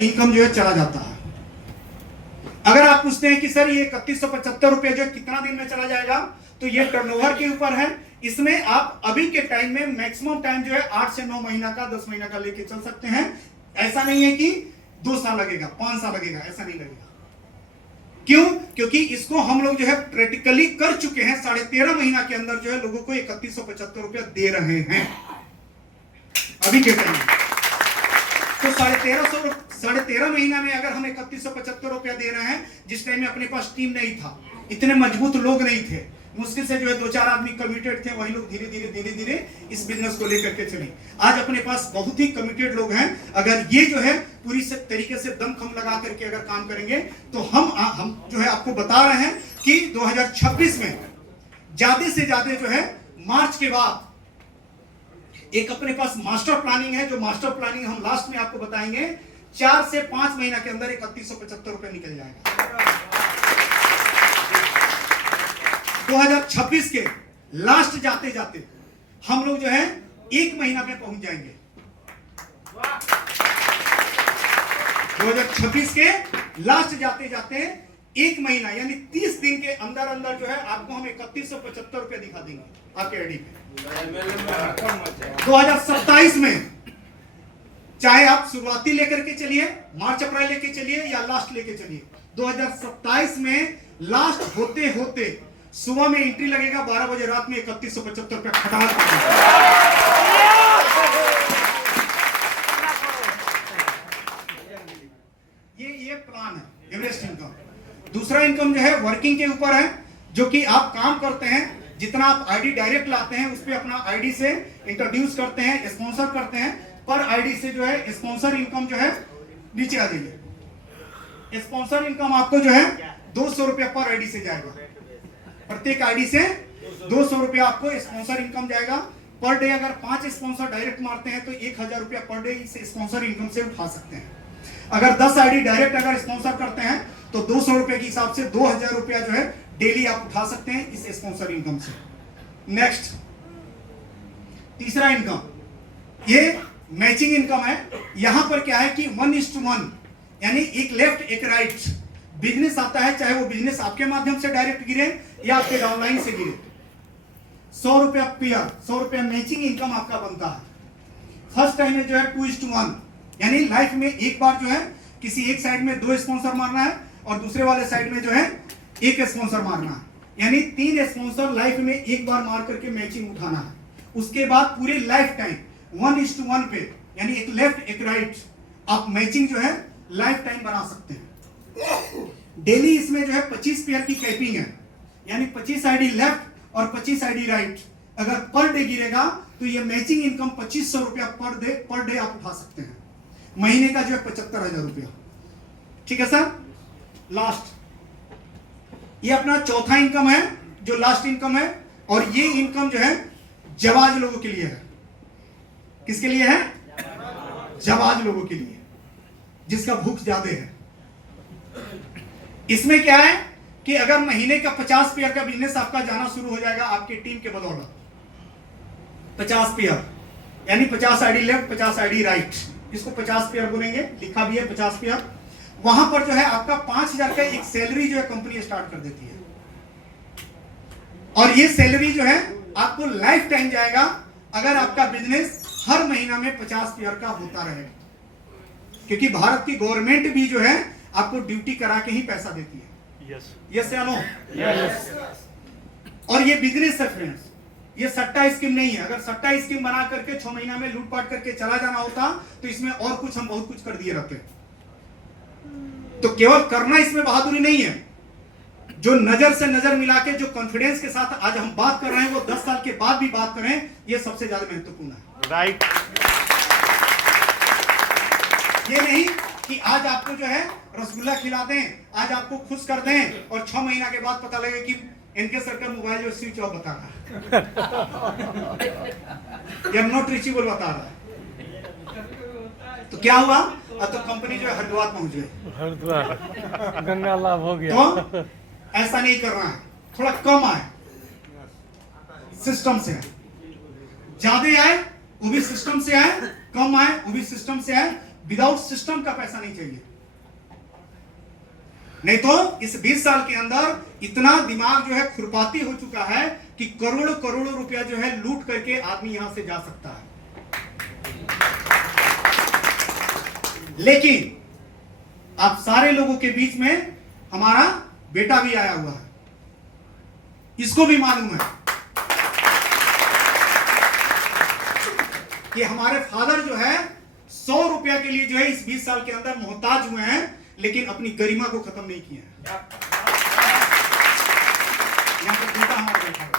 Income जो है चला जाता है। अगर आप पूछते हैं कि सर ये 3175 रुपया जो कितना दिन में चला जाएगा, तो ये टर्नओवर के ऊपर है। इसमें आप अभी के टाइम में मैक्सिमम टाइम जो है 8 से 9 महीना का, 10 महीना का लेके चल सकते हैं। ऐसा नहीं है कि 2 साल लगेगा, 5 साल लगेगा, ऐसा नहीं लगेगा। क्यों? क्योंकि इसको हम लोग जो है प्रैक्टिकली कर चुके हैं। 13.5 महीना के अंदर जो है लोगों को 3175 रुपया दे रहे हैं अभी के टाइम में। तो 13.5 महीना में अगर हम 3175 रुपया दे रहे हैं, जिस टाइम में अपने पास टीम नहीं था, इतने मजबूत लोग नहीं थे, मुश्किल से जो है 2-4 आदमी कमिटेड थे, वही लोग धीरे धीरे इस बिजनेस को लेकर के चले। आज अपने पास बहुत ही कमिटेड लोग हैं। अगर ये जो है पूरी से तरीके से दमखम लगा करके अगर काम करेंगे, तो हम जो है आपको बता रहे हैं कि 2026 में ज्यादा से ज्यादा जो है मार्च के बाद एक अपने पास मास्टर प्लानिंग है। जो मास्टर प्लानिंग हम लास्ट में आपको बताएंगे, 4 से 5 महीना के अंदर 3175 रुपए निकल जाएगा। 2026 के लास्ट जाते जाते हम लोग जो है 1 महीना में पहुंच जाएंगे। 2026 के लास्ट जाते जाते 1 महीना यानी 30 दिन के अंदर अंदर जो है आपको हम 3175 रुपए दिखा देंगे आपके आईडी पे। 2027 में चाहे आप शुरुआती लेकर के चलिए, मार्च अप्रैल लेके चलिए या लास्ट लेके चलिए, 2027 में लास्ट होते होते सुबह में एंट्री लगेगा, 12 बजे रात में 3175 रुपया खटाल ये प्लान है एवरेस्ट इनकम। दूसरा इनकम जो है वर्किंग के ऊपर है, जो कि आप काम करते हैं, जितना आप आईडी डायरेक्ट लाते हैं, उस पे अपना आईडी से इंट्रोड्यूस करते हैं, स्पॉन्सर करते हैं, पर आईडी से जो है स्पॉन्सर इनकम जो है नीचे आ जाइए। स्पॉन्सर इनकम आपको जो है 200 रुपया पर आईडी से जाएगा। प्रत्येक आईडी से 200 रुपया आपको स्पॉन्सर इनकम जाएगा पर डे। अगर 5 स्पॉन्सर डायरेक्ट मारते हैं तो 1000 रुपया पर डे इस स्पॉन्सर इनकम से उठा सकते हैं। अगर 10 आईडी डायरेक्ट अगर स्पॉन्सर करते हैं तो 200 रुपए के हिसाब से 2000 रुपया जो है डेली आप उठा सकते हैं इस स्पॉन्सर इनकम से। नेक्स्ट, तीसरा इनकम, ये मैचिंग इनकम है। यहां पर क्या है कि 1:1 यानी एक लेफ्ट एक राइट बिजनेस आता है, चाहे वो बिजनेस आपके माध्यम से डायरेक्ट गिरे या आपके डाउनलाइन से गिरे। 100 रुपया पेयर, 100 रुपया मैचिंग इनकम आपका बनता है। फर्स्ट टाइम में जो है 2:1 यानी लाइफ में एक बार जो है किसी एक साइड में 2 स्पॉन्सर मारना है और दूसरे वाले साइड में जो है 1 स्पॉन्सर मारना है, यानी 3 स्पॉन्सर लाइफ में एक बार मार करके मैचिंग उठाना है। उसके बाद पूरे लाइफ टाइम 1:1 पे यानी एक लेफ्ट एक राइट आप मैचिंग जो है लाइफ टाइम बना सकते हैं। डेली इसमें जो है 25 पेयर की कैपिंग है, यानी 25 आईडी लेफ्ट और 25 आईडी राइट। अगर पर डे गिरेगा तो ये मैचिंग इनकम 2500 रुपया पर डे आप उठा सकते हैं। महीने का जो है 75,000 रुपया। ठीक है सर। लास्ट, ये अपना चौथा इनकम है जो लास्ट इनकम है, और ये इनकम जो है जवाज लोगों के लिए है। किसके लिए है? जवाज लोगों के लिए, जिसका भूख ज्यादा है। इसमें क्या है कि अगर महीने का 50 पेयर का बिजनेस आपका जाना शुरू हो जाएगा आपकी टीम के बदौलत, 50 पेयर यानी 50 आईडी लेफ्ट 50 आईडी राइट, इसको 50 पेयर बोलेंगे, लिखा भी है 50 पेयर। वहां पर जो है आपका 5000 का एक सैलरी जो है कंपनी स्टार्ट कर देती है, और ये सैलरी जो है आपको लाइफ टाइम जाएगा अगर आपका बिजनेस हर महीना में 50 पेयर का होता रहेगा। क्योंकि भारत की गवर्नमेंट भी जो है आपको ड्यूटी करा के ही पैसा देती है। यस या नो? और ये बिजनेस है फ्रेंड्स, ये सट्टा स्कीम नहीं है। अगर सट्टा स्कीम बना करके 6 महीना में लूटपाट करके चला जाना होता तो इसमें और कुछ हम बहुत कुछ कर दिए रहते। तो केवल करना इसमें बहादुरी नहीं है, जो नजर से नजर मिला के जो कॉन्फिडेंस के साथ आज हम बात कर रहे हैं वो 10 साल के बाद भी बात करें, ये सबसे ज्यादा महत्वपूर्ण है। राइट। ये नहीं कि आज आपको जो है रसगुल्ला खिला दें, आज आपको खुश कर दें और 6 महीना के बाद पता लगे कि इनके सर का मोबाइल जो स्विच ऑफ बता रहा है या नॉट रीचेबल बता रहा है, तो क्या हुआ? तो कंपनी जो है हरिद्वार पहुंच गई, हरिद्वार गंगा लाभ हो गया। तो ऐसा नहीं करना है, थोड़ा कम आए सिस्टम से, ज्यादा आए वो भी सिस्टम से आए, कम आए वो भी सिस्टम से आए। विदाउट सिस्टम का पैसा नहीं चाहिए। नहीं तो इस 20 साल के अंदर इतना दिमाग जो है खुरपाती हो चुका है कि करोड़ों करोड़ों रुपया जो है लूट करके आदमी यहां से जा सकता है। लेकिन आप सारे लोगों के बीच में हमारा बेटा भी आया हुआ है, इसको भी मालूम है कि हमारे फादर जो है 100 रुपया के लिए जो है इस 20 साल के अंदर मोहताज हुए हैं, लेकिन अपनी गरिमा को खत्म नहीं किया है। यहां पर बेटा हमारा बैठा है।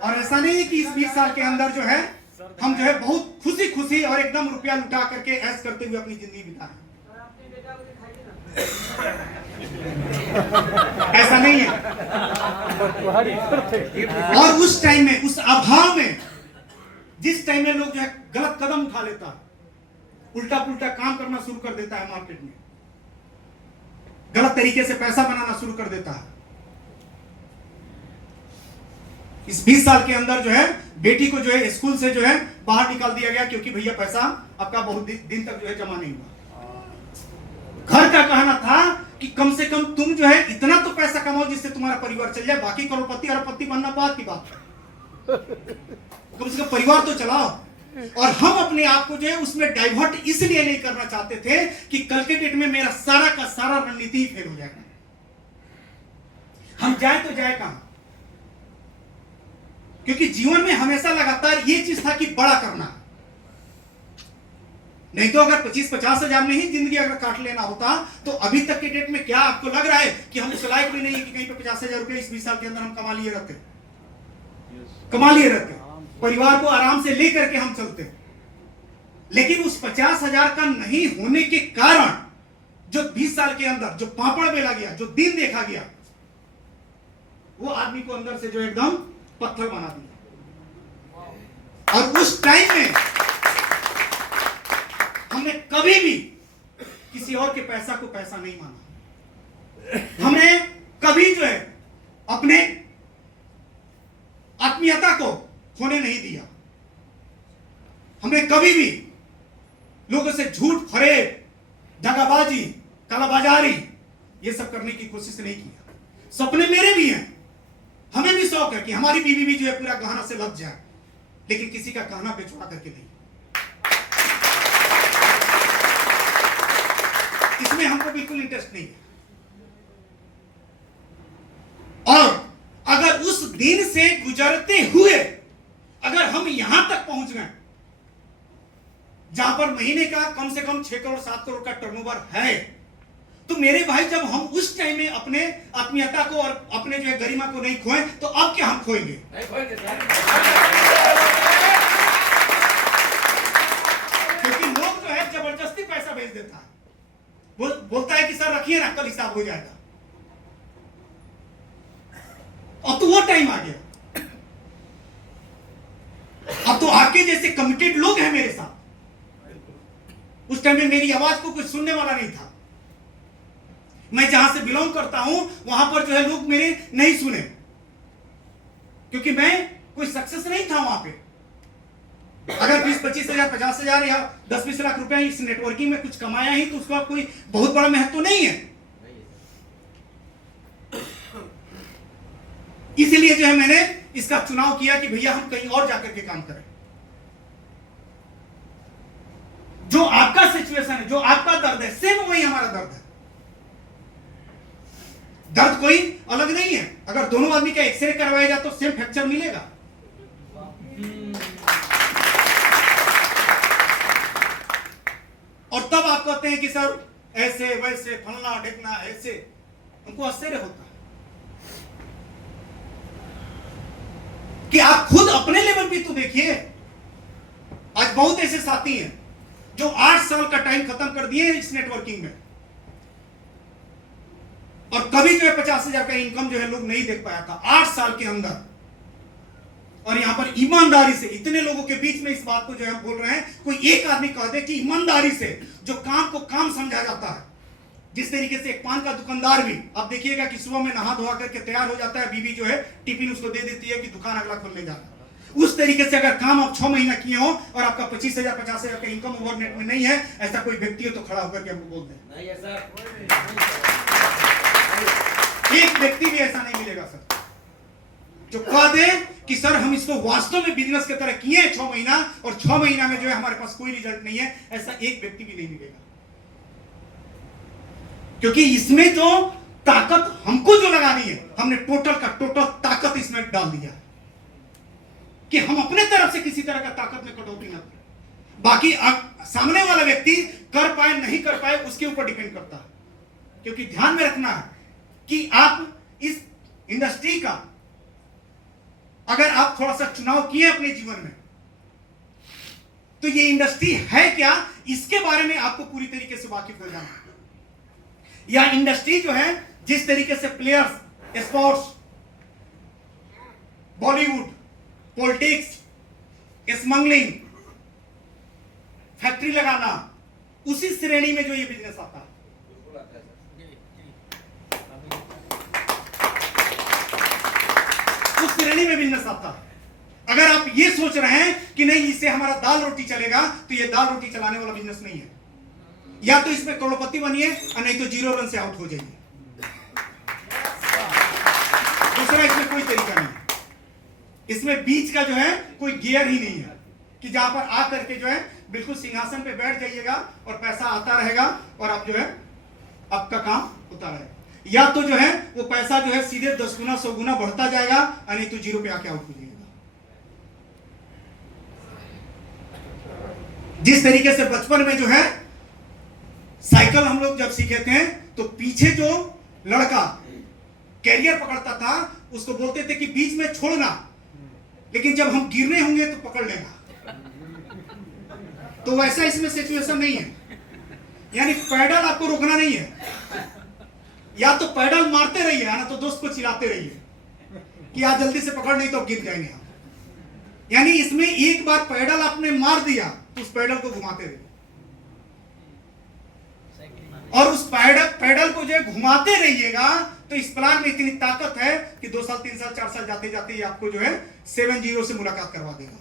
और ऐसा नहीं है कि इस 20 साल के अंदर जो है हम जो है बहुत खुशी खुशी और एकदम रुपया लुटा करके ऐश करते हुए अपनी जिंदगी बिताएं। ऐसा नहीं है। और उस टाइम में, उस अभाव में, जिस टाइम में लोग जो है गलत कदम उठा लेता है, उल्टा पुल्टा काम करना शुरू कर देता है, मार्केट में गलत तरीके से पैसा बनाना शुरू कर देता है, इस 20 साल के अंदर जो है बेटी को जो है स्कूल से जो है बाहर निकाल दिया गया, क्योंकि भैया पैसा आपका बहुत दिन तक जो है जमा नहीं हुआ। घर का कहना था कि कम से कम तुम जो है इतना तो पैसा कमाओ जिससे तुम्हारा परिवार चल जाए, बाकी करोड़पति अरबपति बनना बात की बात है, कम से कम परिवार तो चलाओ। और हम अपने आप को जो है उसमें डाइवर्ट इसलिए नहीं करना चाहते थे कि कल के डेट में मेरा सारा का सारा रणनीति ही फेल हो जाएगा, हम जाए तो जाए कहां। क्योंकि जीवन में हमेशा लगातार ये चीज था कि बड़ा करना, नहीं तो अगर 25-50 हजार में ही जिंदगी अगर काट लेना होता तो अभी तक के डेट में क्या आपको लग रहा है कि हम उस लायक भी नहीं है कि कहीं पे 50,000 रुपए इस 20 साल के अंदर हम कमा लिए रहते, परिवार को आराम से लेकर के हम चलते। लेकिन उस 50,000 का नहीं होने के कारण जो 20 साल के अंदर जो पापड़ बेला गया, जो दिन देखा गया, वो आदमी को अंदर से जो एकदम पत्थर बना दिया। और उस टाइम में हमने कभी भी किसी और के पैसा को पैसा नहीं माना, हमने कभी जो है अपने आत्मीयता को होने नहीं दिया, हमने कभी भी लोगों से झूठ फरेब, दगाबाजी, कालाबाजारी ये सब करने की कोशिश नहीं किया। सपने मेरे भी हैं, हमें भी शौक है कि हमारी बीवी भी जो है पूरा गहना से लग जाए, लेकिन किसी का गहना बेचवा करके नहीं। इसमें हमको बिल्कुल इंटरेस्ट नहीं है। और अगर उस दिन से गुजरते हुए अगर हम यहां तक पहुंच गए जहां पर महीने का कम से कम 6 करोड़ 7 करोड़ का टर्नओवर है, तो मेरे भाई जब हम उस टाइम में अपने आत्मीयता को और अपने जो है गरिमा को नहीं खोए, तो अब क्या हम खोएंगे? क्योंकि लोग जो है जबरदस्ती पैसा भेज देता है, बोलता है कि सर रखिए ना, कल हिसाब हो जाएगा। अब तो वो टाइम आ गया, अब तो आपके जैसे कमिटेड लोग हैं मेरे साथ। उस टाइम में मेरी आवाज को कोई सुनने वाला नहीं था। मैं जहां से बिलोंग करता हूं वहां पर जो है लोग मेरे नहीं सुने, क्योंकि मैं कोई सक्सेस नहीं था वहां पे। अगर 20-25 हजार 50 हजार या 10-20 लाख रुपया इस नेटवर्किंग में कुछ कमाया ही तो उसका कोई बहुत बड़ा महत्व नहीं है। इसीलिए जो है मैंने इसका चुनाव किया कि भैया हम कहीं और जाकर के काम करें। जो आपका सिचुएशन है, जो आपका दर्द है, सेम वही हमारा दर्द है। दर्द कोई अलग नहीं है। अगर दोनों आदमी का एक्सरे करवाया जाए तो सेम फ्रैक्चर मिलेगा। और तब आप कहते हैं कि सर ऐसे वैसे फलना ढेकना ऐसे, हमको आश्चर्य होता है कि आप खुद अपने लेवल पे तो देखिए। आज बहुत ऐसे साथी हैं जो 8 साल का टाइम खत्म कर दिए इस नेटवर्किंग में, और कभी जो है 50,000 का इनकम जो है लोग नहीं देख पाया था 8 साल के अंदर। और यहां पर ईमानदारी से इतने लोगों के बीच में इस बात को जो हम बोल रहे हैं, कोई एक आदमी कह दे कि ईमानदारी से जो काम को काम समझा जाता है, जिस तरीके से एक पान का दुकानदार भी आप देखिएगा कि सुबह में नहा धोआ करके तैयार हो जाता है, बीवी जो है टिफिन उसको दे देती है कि दुकान अगला खोलने जाना, उस तरीके से अगर काम आप 6 महीना किए हो और आपका 25,000 50,000 का इनकम ओवरनेट में नहीं है, ऐसा कोई व्यक्ति हो तो खड़ा होकर के हमको बोल दे। नहीं है सर, एक व्यक्ति भी ऐसा नहीं मिलेगा सर जो कह दे कि सर हम इसको वास्तव में बिजनेस की तरह किए 6 महीना और 6 महीना में जो है हमारे पास कोई रिजल्ट नहीं है, ऐसा एक व्यक्ति भी नहीं मिलेगा। क्योंकि इसमें जो ताकत हमको जो लगानी है, हमने टोटल का टोटल ताकत इसमें डाल दिया कि हम अपने तरफ से किसी तरह का ताकत में कटौती ना करें। बाकी सामने वाला व्यक्ति कर पाए नहीं कर पाए उसके ऊपर डिपेंड करता है। क्योंकि ध्यान में रखना है कि आप इस इंडस्ट्री का अगर आप थोड़ा सा चुनाव किए अपने जीवन में, तो ये इंडस्ट्री है क्या इसके बारे में आपको पूरी तरीके से वाकिफ हो जाना है। या इंडस्ट्री जो है जिस तरीके से players, sports, Bollywood, politics, smuggling, factory लगाना, उसी श्रेणी में जो ये बिजनेस आता है। उस श्रेणी में बिजनेस आता है। अगर आप ये सोच रहे हैं कि नहीं इससे हमारा दाल रोटी चलेगा, तो ये दाल रोटी चलाने वाला बिजनेस नहीं है। या तो इसमें करोड़पति बनिए और नहीं तो 0 रन से आउट हो जाइए। दूसरा इसमें कोई तरीका नहीं। इसमें बीच का जो है कोई गियर ही नहीं है कि जहां पर आ करके जो है बिल्कुल सिंहासन पे बैठ जाइएगा और पैसा आता रहेगा और आप जो है आपका काम होता रहेगा। या तो जो है वो पैसा जो है सीधे 10 गुना 100 गुना बढ़ता जाएगा और नहीं तो 0 पे आके आउट हो जाएगा। जिस तरीके से बचपन में जो है साइकिल हम लोग जब सीखे थे तो पीछे जो लड़का कैरियर पकड़ता था उसको बोलते थे कि बीच में छोड़ना, लेकिन जब हम गिरने होंगे तो पकड़ लेना। तो वैसा इसमें सिचुएशन नहीं है। यानी पैडल आपको रोकना नहीं है, या तो पैडल मारते रहिए या ना तो दोस्त को चिल्लाते रहिए कि आप जल्दी से पकड़ नहीं तो गिर जाएंगे आप। यानी इसमें एक बार पैडल आपने मार दिया तो उस पैडल को घुमाते रहिए और उस पैडल को जो घुमाते रहिएगा। तो इस प्लान में इतनी ताकत है कि 2 साल 3 साल 4 साल जाते जाते ही आपको जो है 7-0 से मुलाकात करवा देगा।